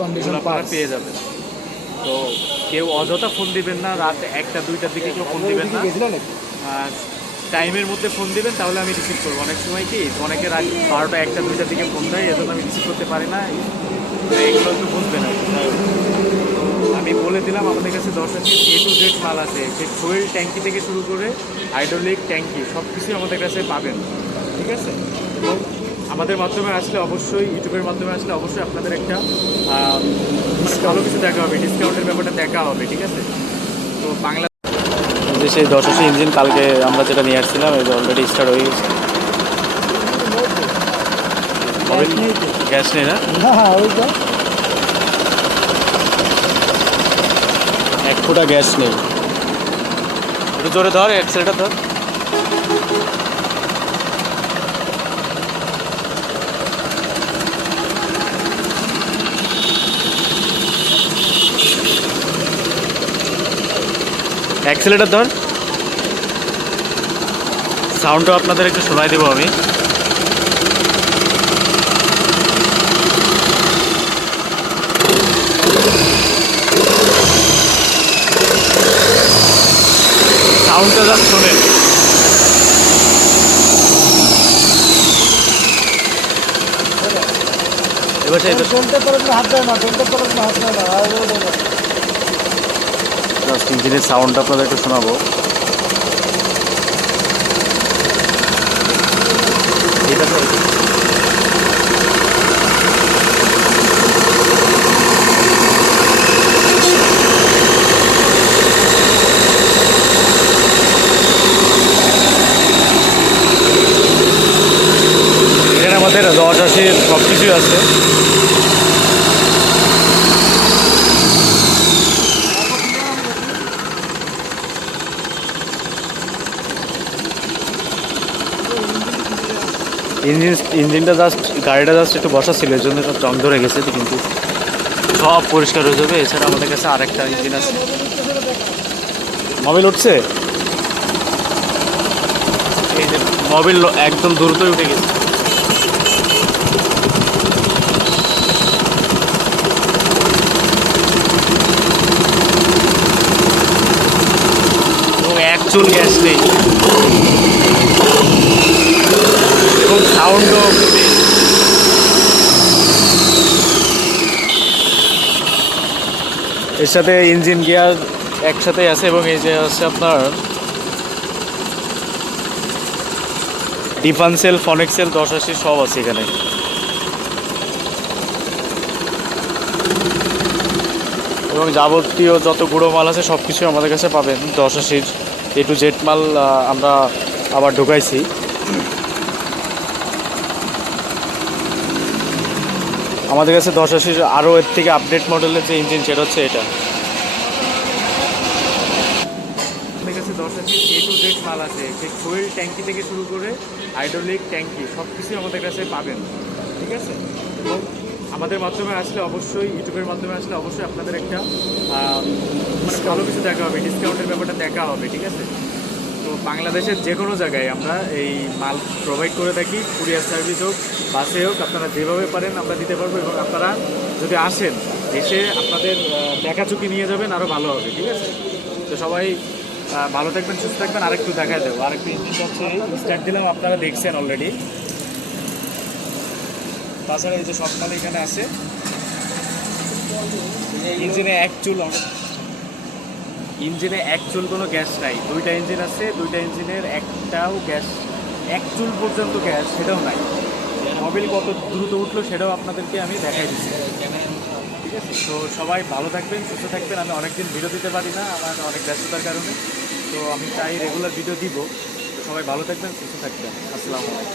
Condition পেয়ে যাবেন। তো কেউ অযথা ফোন দিবেন না রাত একটা দুইটার দিকে কেউ ফোন দিবেন না। টাইমের মধ্যে ফোন দিবেন তাহলে আমি রিসিভ করব। অনেক সময় কি অনেকে রাত বারোটা একটা দুইটার দিকে ফোন দেয় এজন্য আমি রিসিভ করতে পারি না। এগুলো একটু বুঝবেন আর কি। আমি বলে দিলাম আমাদের কাছে দশ আছে এ টু জেড মাল আছে সে ফুয়েল ট্যাঙ্কি থেকে শুরু করে হাইড্রোলিক ট্যাঙ্কি সব কিছুই আমাদের কাছে পাবেন। ঠিক আছে? আমাদের মাধ্যমে আসলে অবশ্যই ইউটিউবের মাধ্যমে আসলে অবশ্যই আপনাদের একটা মানে ভালো কিছু দেখা হবে ডিসকাউন্টের ব্যাপারটা দেখা হবে ঠিক আছে? তো বাংলা যে সেই দশ ইঞ্জিন কালকে আমরা যেটা নিয়ে আসছিলাম এই যে অলরেডি স্টার্ট হয়ে গেছে। গ্যাস নেই না? না? হ্যাঁ এক ফুটা গ্যাস নেই। একটু জোরে ধর অ্যাক্সেলটা ধর। অ্যাক্সেলেটার ধর। সাউন্ডটা আপনাদের একটু শোনাই দেবো আমি। সাউন্ডটা জাস্ট শোনেন। এবার করে তুমি হাত দেয় না করে তুমি হাত দেয় না। জাস্ট ইঞ্জিনের সাউন্ডটা আপনাদের একটু শোনাবো আমাদের দশ আশির সব কিছুই আছে। ইঞ্জিন ইঞ্জিনটা জাস্ট গাড়িটা জাস্ট একটু বসা ছিল এই জন্য সব জং ধরে গেছে কিন্তু সব পরিষ্কার হয়ে যাবে। এছাড়া আমাদের কাছে আরেকটা ইঞ্জিন আছে। মোবিল উঠছে? এই যে মোবিল একদম দ্রুতই উঠে গেছে। এবং এক চুল গ্যাস নেই এবং সাউন্ডও এর সাথে ইঞ্জিন গিয়ার একসাথেই আছে এবং এই যে হচ্ছে আপনার ডিফান্সেল ফনেক্সেল দশ আশি সব আছে এখানে। এবং যাবতীয় যত গুঁড়ো মাল আছে সব কিছু আমাদের কাছে পাবেন। দশ আশির এ টু জেড মাল আমরা আবার ঢুকাইছি। আমাদের কাছে দশ আশির আরও এর থেকে আপডেট মডেলের যে ইঞ্জিন সেটা হচ্ছে এটা। কাছে দশ আশির মাল আছে। ট্যাঙ্কি থেকে শুরু করে ট্যাঙ্কি সব কিছুই আমাদের কাছে পাবেন। ঠিক আছে? আমাদের মাধ্যমে আসলে অবশ্যই ইউটিউবের মাধ্যমে আসলে অবশ্যই আপনাদের একটা মানে ভালো কিছু দেখা হবে। ডিসকাউন্টের ব্যাপারটা দেখা হবে। ঠিক আছে? তো বাংলাদেশের যে কোনো জায়গায় আমরা এই মাল প্রোভাইড করে থাকি কুরিয়ার সার্ভিস হোক, বাসে হোক, আপনারা যেভাবে পারেন আমরা দিতে পারব এবং আপনারা যদি আসেন, এসে আপনাদের দেখাচুকি নিয়ে যাবেন আরও ভালো হবে, ঠিক আছে? তো সবাই ভালো থাকবেন, সুস্থ থাকবেন, আরেকটু দেখা দেবো। আরেকটু স্টার্ট দিলাম, আপনারা দেখছেন অলরেডি তাছাড়া এই যে সব মাল এখানে আছে। ইঞ্জিনে এক চুল ইঞ্জিনে এক চুল কোনো গ্যাস নাই। দুইটা ইঞ্জিন আছে, দুইটা ইঞ্জিনের একটাও গ্যাস, এক চুল পর্যন্ত গ্যাস, সেটাও নাই। মোবিল কত দ্রুত উঠল সেটাও আপনাদেরকে আমি দেখাই দিচ্ছি। ঠিক আছে? তো সবাই ভালো থাকবেন, সুস্থ থাকবেন। আমি অনেকদিন ভিডিও দিতে পারি না, আমার অনেক ব্যস্ততার কারণে। তো আমি চাই রেগুলার ভিডিও দিব। তো সবাই ভালো থাকবেন, সুস্থ থাকবেন। আসসালামু আলাইকুম।